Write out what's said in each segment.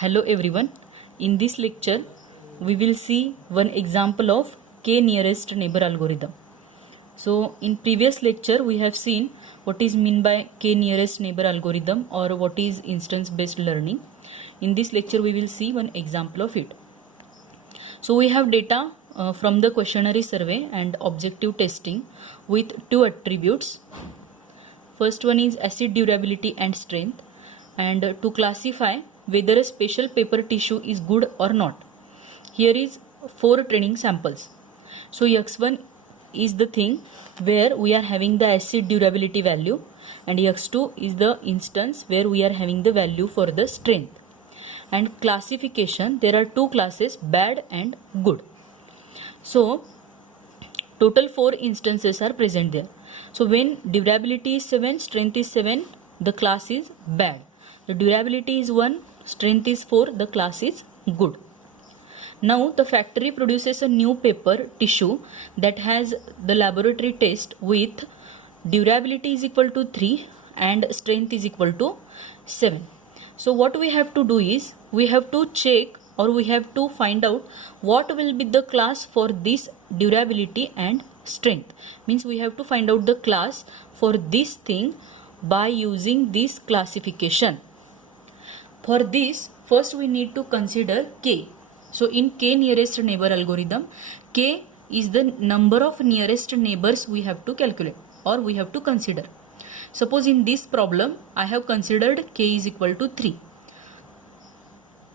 Hello everyone. In this lecture, we will see one example of k nearest neighbor algorithm. So in previous lecture, we have seen what is mean by k nearest neighbor algorithm or what is instance based learning. In this lecture, we will see one example of it. So we have data from the questionnaire survey and objective testing with two attributes. First one is acid durability and strength, and to classify whether a special paper tissue is good or not. Here is 4 training samples. So x1 is the thing where we are having the acid durability value, and x2 is the instance where we are having the value for the strength. And classification, there are 2 classes, bad and good. So total 4 instances are present there. So when durability is 7, strength is 7, the class is bad. The durability is 1, strength is 4, the class is good. Now the factory produces a new paper tissue that has the laboratory test with durability is equal to 3 and strength is equal to 7. So what we have to do is we have to check or we have to find out what will be the class for this durability and strength. Means we have to find out the class for this thing by using this classification. For this, first we need to consider k. So in k nearest neighbor algorithm, k is the number of nearest neighbors we have to calculate or we have to consider. Suppose in this problem, I have considered k is equal to 3.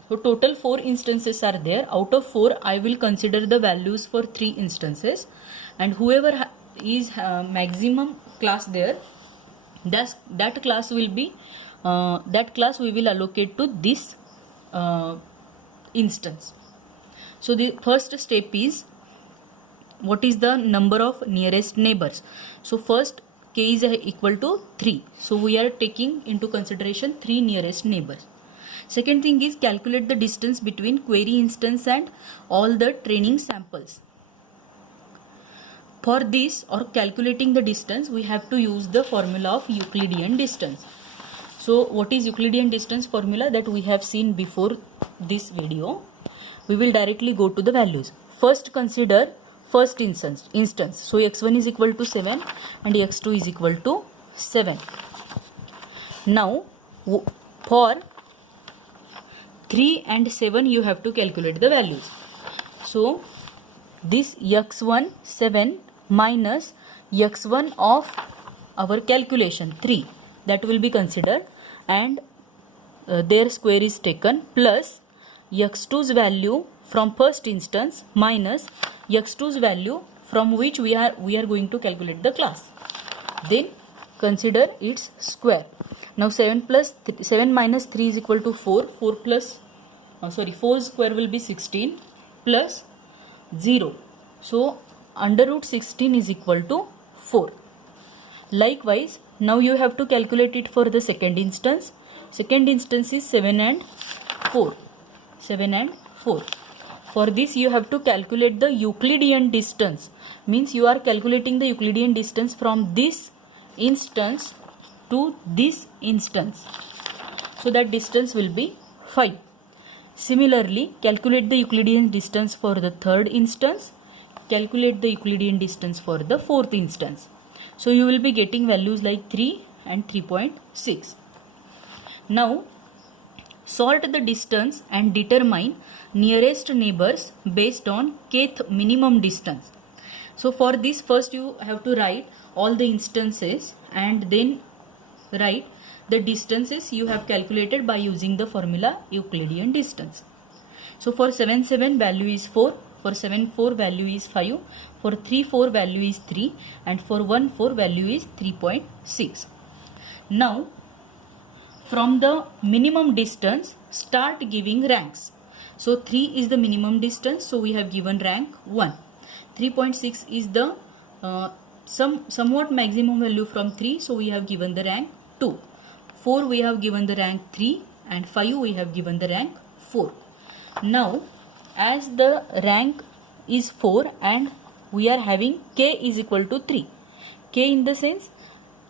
So total 4 instances are there. Out of 4, I will consider the values for 3 instances, and whoever is maximum class there, that class will be we will allocate to this instance. So the first step is what is the number of nearest neighbors. So first k is equal to 3. So we are taking into consideration 3 nearest neighbors. Second thing is calculate the distance between query instance and all the training samples. For this or calculating the distance, we have to use the formula of Euclidean distance. So what is Euclidean distance formula that we have seen before this video? We will directly go to the values. First consider first instance. So x1 is equal to 7 and x2 is equal to 7. Now for 3 and 7 you have to calculate the values. So this x1 7 minus x1 of our calculation 3, that will be considered, and their square is taken, plus x2's value from first instance minus x2's value from which we are going to calculate the class. Then consider its square. Now 7 minus 3 is equal to 4. 4 square will be 16 plus 0. So under root 16 is equal to 4. Likewise, now you have to calculate it for the second instance. Second instance is 7 and 4. 7 and 4. For this you have to calculate the Euclidean distance. Means you are calculating the Euclidean distance from this instance to this instance. So that distance will be 5. Similarly, calculate the Euclidean distance for the third instance. Calculate the Euclidean distance for the fourth instance. So you will be getting values like 3 and 3.6. Now sort the distance and determine nearest neighbors based on kth minimum distance. So for this, first you have to write all the instances and then write the distances you have calculated by using the formula Euclidean distance. So for 7 value is 4, for 7 value is 5, for 3 value is 3, and for 1 value is 3.6. Now from the minimum distance, start giving ranks. So 3 is the minimum distance, so we have given rank 1. 3.6 is the somewhat maximum value from 3, so we have given the rank 2. 4 we have given the rank 3, and 5 we have given the rank 4. Now as the rank is 4 and we are having k is equal to 3. K in the sense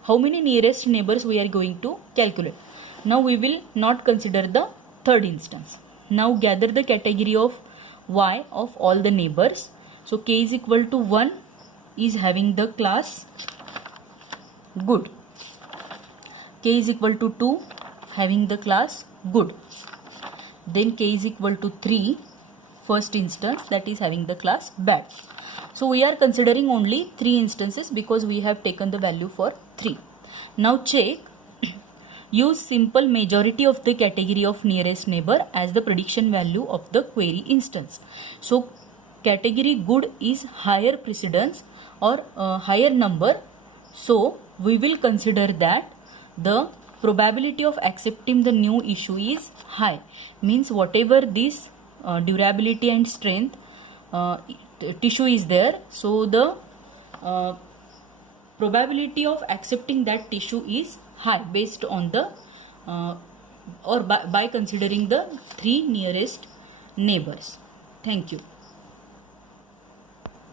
how many nearest neighbors we are going to calculate. Now we will not consider the third instance. Now gather the category of Y of all the neighbors. So k is equal to 1 is having the class good. K is equal to 2 having the class good. Then k is equal to 3, first instance, that is having the class bad. So we are considering only 3 instances because we have taken the value for 3. Now check. Use simple majority of the category of nearest neighbor as the prediction value of the query instance. So category good is higher precedence or higher number. So we will consider that the probability of accepting the new issue is high. Means whatever this durability and strength tissue is there, so the probability of accepting that tissue is high based on the or by considering the 3 nearest neighbors. Thank you.